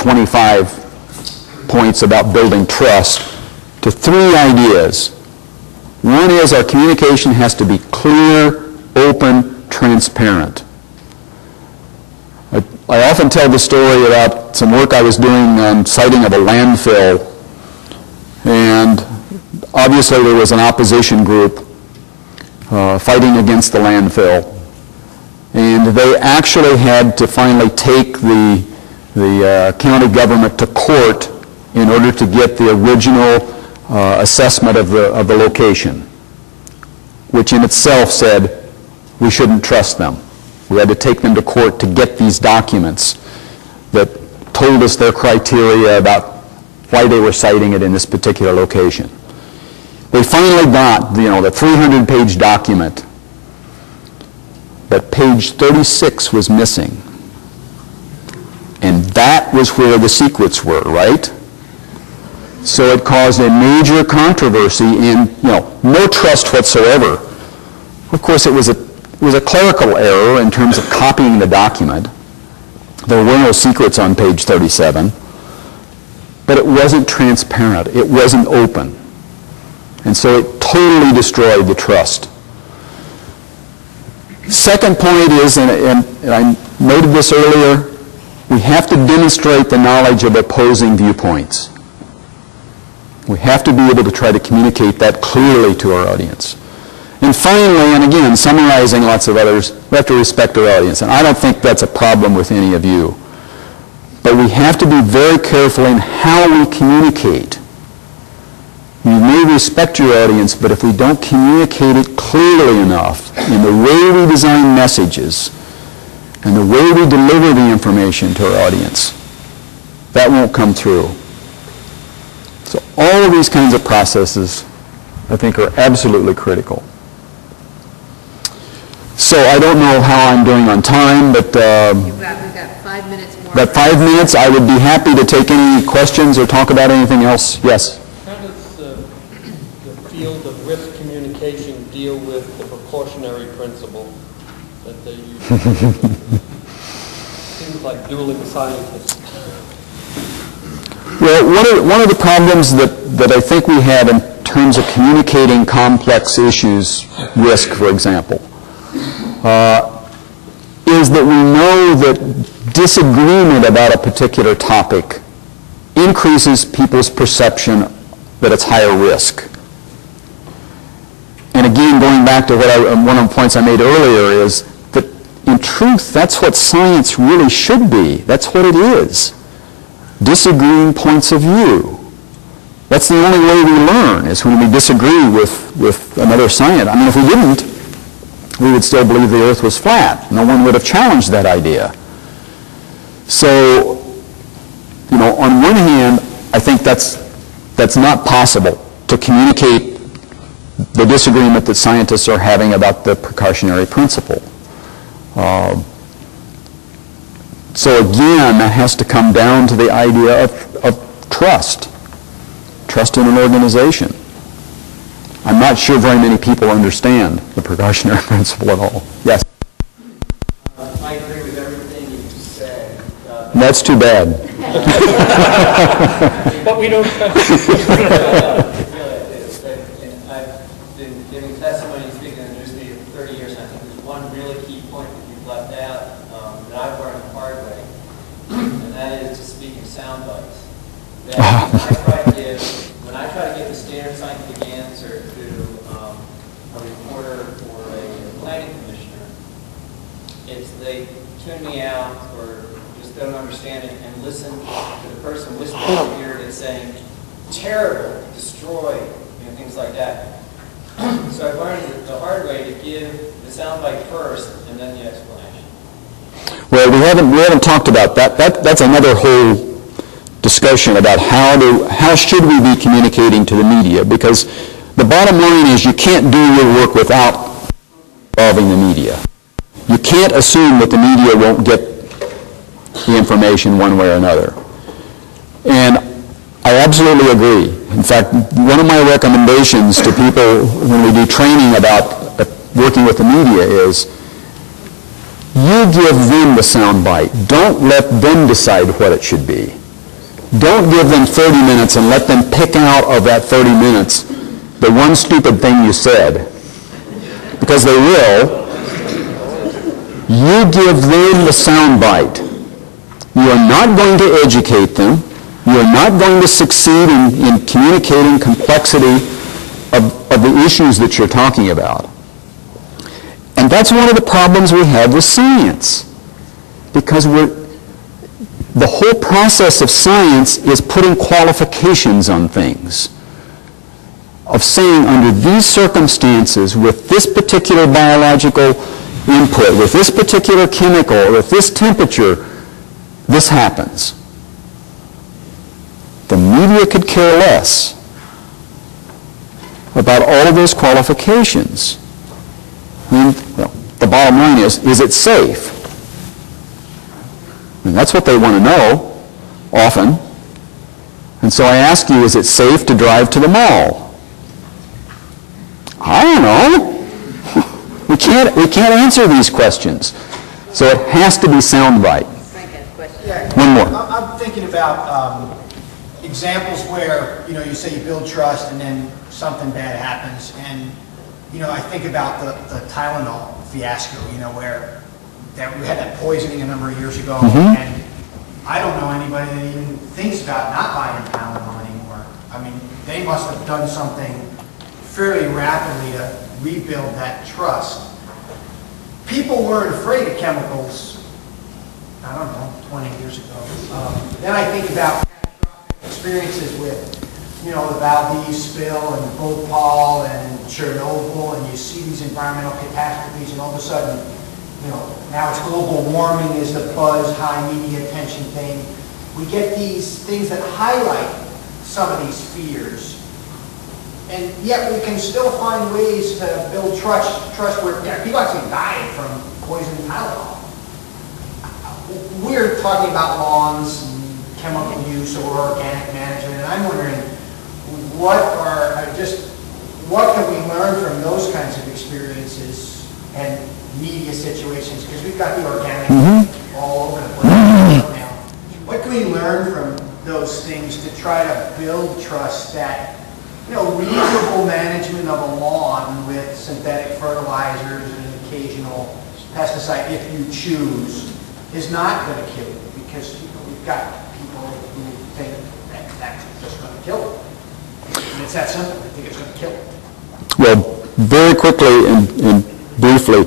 25 points about building trust to 3 ideas. One is our communication has to be clear, open, transparent. I often tell the story about some work I was doing on siting of a landfill, and obviously there was an opposition group fighting against the landfill, and they actually had to finally take the county government to court in order to get the original assessment of the location, which in itself said we shouldn't trust them. We had to take them to court to get these documents that told us their criteria about why they were citing it in this particular location. They finally got, the 300-page document, but page 36 was missing. And that was where the secrets were, right? So it caused a major controversy and, no trust whatsoever. Of course, it was a clerical error in terms of copying the document. There were no secrets on page 37, but it wasn't transparent. It wasn't open. And so it totally destroyed the trust. Second point is, and I noted this earlier, we have to demonstrate the knowledge of opposing viewpoints. We have to be able to try to communicate that clearly to our audience. And finally, and again, summarizing lots of others, we have to respect our audience. And I don't think that's a problem with any of you. But we have to be very careful in how we communicate. You may respect your audience, but if we don't communicate it clearly enough in the way we design messages and the way we deliver the information to our audience, that won't come through. So all of these kinds of processes, I think, are absolutely critical. So I don't know how I'm doing on time, but we've got 5 minutes more. About 5 minutes. I would be happy to take any questions or talk about anything else. Yes? How does the field of risk communication deal with the precautionary principle that they use? Seems like dueling scientists. Well, one of the problems that I think we have in terms of communicating complex issues, risk, for example, is that we know that disagreement about a particular topic increases people's perception that it's higher risk. And again, going back to one of the points I made earlier is that in truth, that's what science really should be. That's what it is. Disagreeing points of view. That's the only way we learn, is when we disagree with another scientist. I mean, if we didn't, we would still believe the earth was flat. No one would have challenged that idea. So, on one hand, I think that's not possible to communicate the disagreement that scientists are having about the precautionary principle. So again, that has to come down to the idea of trust. Trust in an organization. I'm not sure very many people understand the precautionary principle at all. Yes? I agree with everything you said. That's too bad. But we don't. I've been giving testimony and speaking in the news media for 30 years, and I think there's one really key point that you've left out that I've learned the hard way, and that is to speak in sound bites. When I try to give a standard scientific answer to a reporter or a planning commissioner, they tune me out or just don't understand it and listen to the person whispering in the ear and saying, terrible, destroy, things like that. So I've learned the hard way to give the soundbite first and then the explanation. Well, we haven't talked about that. That's another whole discussion about how should we be communicating to the media, because the bottom line is you can't do your work without involving the media. You can't assume that the media won't get the information one way or another. And I absolutely agree. In fact, one of my recommendations to people when we do training about working with the media is you give them the sound bite. Don't let them decide what it should be. Don't give them 30 minutes and let them pick out of that 30 minutes the one stupid thing you said, because they will. You give them the soundbite. You are not going to educate them. You are not going to succeed in communicating complexity of the issues that you're talking about. And that's one of the problems we have with science, because the whole process of science is putting qualifications on things, of saying under these circumstances, with this particular biological input, with this particular chemical, with this temperature, this happens. The media could care less about all of those qualifications. I mean, well, the bottom line is it safe? And that's what they want to know, often. And so I ask you, is it safe to drive to the mall? I don't know. We can't answer these questions. So it has to be soundbite. One more. I'm thinking about examples where, you say you build trust and then something bad happens. And, I think about the Tylenol fiasco, where we had that poisoning a number of years ago. And I don't know anybody that even thinks about not buying Tylenol anymore. I mean, they must have done something fairly rapidly to rebuild that trust. People weren't afraid of chemicals, I don't know, 20 years ago. Then I think about experiences with, the Valdez spill and Bhopal and Chernobyl, and you see these environmental catastrophes, and all of a sudden, now it's global warming is the buzz, high media attention thing. We get these things that highlight some of these fears. And yet we can still find ways to build trust where people actually died from poison Tylenol. We're talking about lawns and chemical use or organic management, and I'm wondering what can we learn from those kinds of experiences and media situations, because we've got the organic all over the place now. What can we learn from those things to try to build trust that reasonable management of a lawn with synthetic fertilizers and occasional pesticide, if you choose, is not going to kill you, because we've got people who think that that's just going to kill them. And it's that simple. I think it's going to kill them. Well, very quickly and briefly,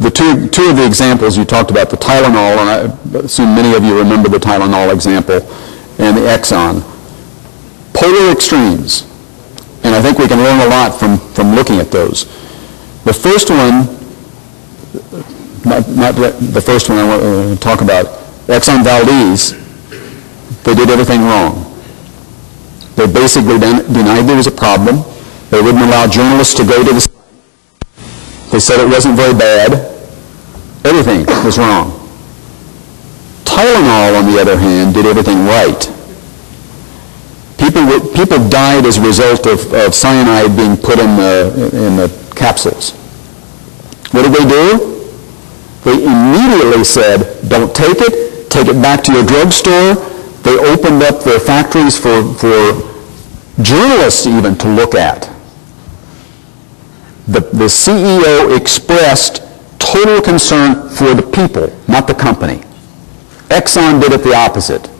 the two of the examples you talked about, the Tylenol, and I assume many of you remember the Tylenol example, and the Exxon. Polar extremes. And I think we can learn a lot from looking at those. The first one, not the first one I want to talk about, Exxon Valdez, they did everything wrong. They basically denied there was a problem. They wouldn't allow journalists to go to the site. They said it wasn't very bad. Everything was wrong. Tylenol, on the other hand, did everything right. People died as a result of cyanide being put in the capsules. What did they do? They immediately said, don't take it back to your drugstore. They opened up their factories for journalists even to look at. The CEO expressed total concern for the people, not the company. Exxon did it the opposite.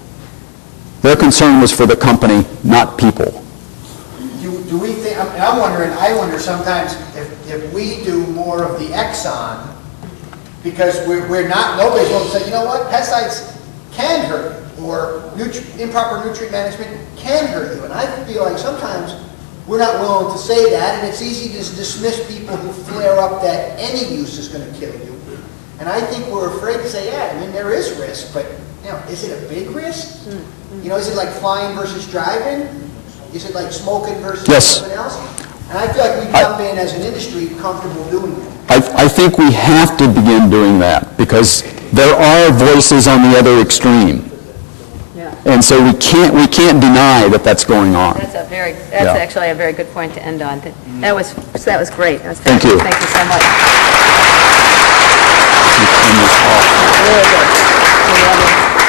Their concern was for the company, not people. Do we think, I wonder sometimes if we do more of the Exxon, because nobody's going to say, you know what, pesticides can hurt you, or improper nutrient management can hurt you. And I feel like sometimes we're not willing to say that, and it's easy to dismiss people who flare up that any use is going to kill you. And I think we're afraid to say, yeah, I mean, there is risk, but is it a big risk? Is it like flying versus driving? Is it like smoking versus something else? And I feel like we've not been, as an industry, comfortable doing that. I think we have to begin doing that, because there are voices on the other extreme. Yeah. And so we can't deny that that's going on. That's actually a very good point to end on. That was great. That was Thank you. Thank you so much. You turn this off. Really good. We love it.